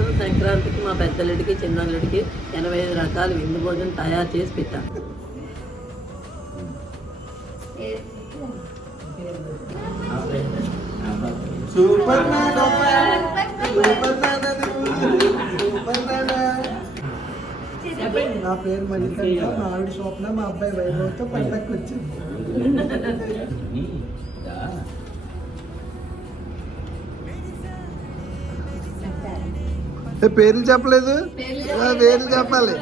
సంవత్సరం సంక్రాంతికి మా పెద్దలుడికి చిన్నల్లుడికి 85 రకాల విందు భోజనం తయారు చేసి పెట్టాం. సూపర్ నా పేరు మణికంఠ, మా ఆవిడ స్వప్న, మా అబ్బాయి వైభవ్తో పండగకి వచ్చింది. పేర్లు చెప్పలేదు, పేర్లు చెప్పాలి.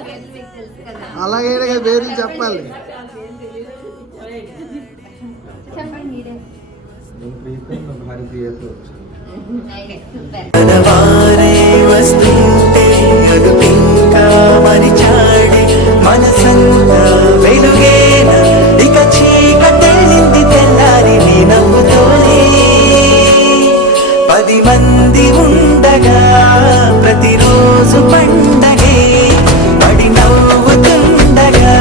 అలాగే పేర్లు చెప్పాలి. వస్తుంటే అదుపింకా మరిచాడే మనసంతా వెలుగేన ఇక చీకటెళ్ళింది తెల్లారి నీ నవ్వుతోనే 10 మంది ఉండగా ప్రతిరోజు పండగే పడి నవ్వుతుండగా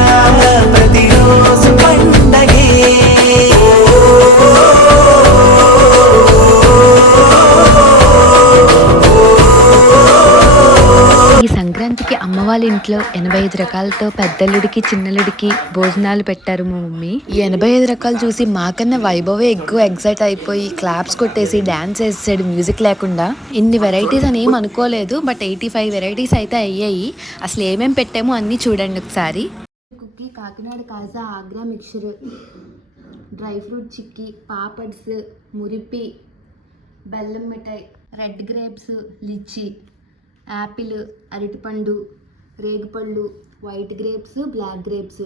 ప్రతిరోజు పండగే. ఈ సంక్రాంతికి అమ్మ వాళ్ళ ఇంట్లో 85 రకాలతో పెద్దల్లుడికి చిన్నల్లుడికి భోజనాలు పెట్టారు మా మమ్మీ. ఈ 85 రకాలు చూసి మాకన్నా వైభవే ఎక్కువ ఎగ్జైట్ అయిపోయి క్లాప్స్ కొట్టేసి డాన్స్ వేసాడు మ్యూజిక్ లేకుండా. ఇన్ని వెరైటీస్ అని ఏం అనుకోలేదు, బట్ 85 వెరైటీస్ అయితే అయ్యాయి. అసలు ఏమేం పెట్టామో అన్నీ చూడండి ఒకసారి. Cookie, Kakinada kaja, Agra mixture, dry fruit chikki, papads, మురిపి, బెల్లం మిఠాయి, రెడ్ గ్రేప్స్, లిచ్చి, యాపిల్, అరటిపండు, రేగుపళ్ళు, వైట్ గ్రేప్స్, బ్లాక్ గ్రేప్స్,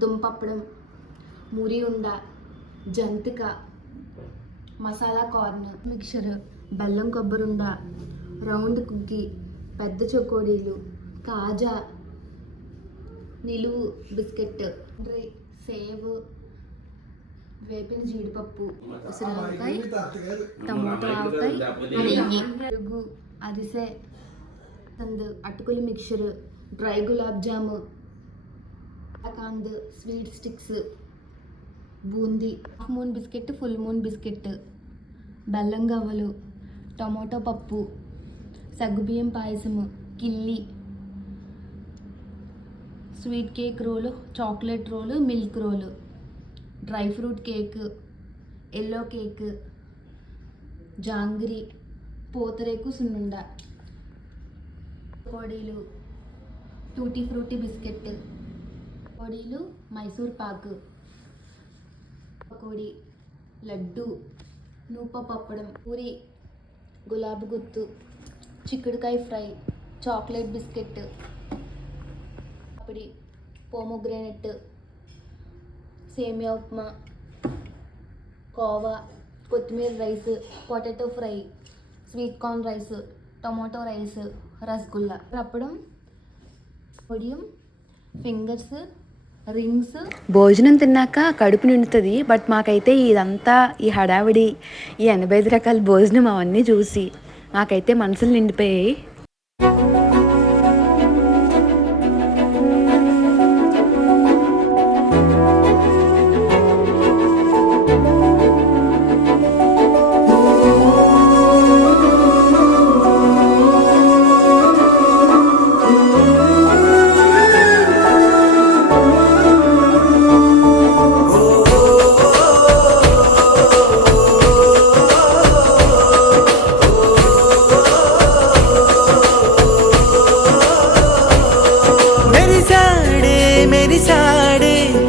దుంపప్పడం, మురి ఉండ, జంతిక, మసాలా కార్న్ మిక్చర్, బెల్లం కొబ్బరుండ, రౌండ్ కుక్కీ, పెద్ద చకోడీలు, కాజా, నిలువు బిస్కెట్, సేవ్, వేపిన జీడిపప్పు, ఉసిరికాయ, టమోటా ఆవకాయ, నెయ్యి, పెరుగు, అరిసె, అటుకుల మిక్చర్, డ్రై గులాబ్ జాము, కాంద్, sweet sticks, boondi, half moon biscuit, full moon biscuit, బెల్లం గవ్వలు, టమోటో పప్పు, సగ్గుబియ్యం పాయసము, కిల్లి, sweet cake roll, chocolate roll, milk roll, dry fruit cake, yellow cake, jangri, పూతరేకు, సున్నుండ, పకోడీలు, టూటీ ఫ్రూటీ బిస్కెట్, పకోడీలు, మైసూర్ పాకు, పకోడీ, లడ్డు, నూప పప్పడం, పూరి, గులాబీ గుత్తు, చిక్కుడుకాయ ఫ్రై, చాక్లెట్ బిస్కెట్, పాపిడి, పోమోగ్రానెట్, సేమియా ఉప్మా, కోవా, కొత్తిమీర rice, potato fry, sweet corn rice, tomato rice, rasgulla, రప్పడం, పొడియం, ఫింగర్స్, రింగ్స్. భోజనం తిన్నాక కడుపు నిండుతుంది, బట్ మాకైతే ఇదంతా ఈ హడావిడి, ఈ 85 రకాల భోజనం అవన్నీ చూసి మాకైతే మనసులు నిండిపోయాయి.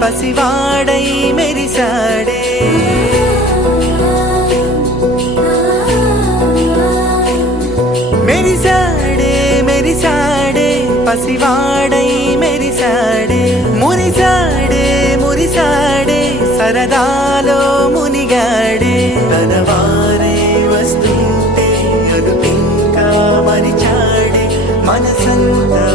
పసివాడై మెరిసాడే మెరిసాడే మెరిసాడే పసివాడై మెరిసాడే మురిసాడే మురిసాడే సరదాలో మునిగాడే తనవారే వస్తుంటే అదుపింకా మరిచాడే మనసంతా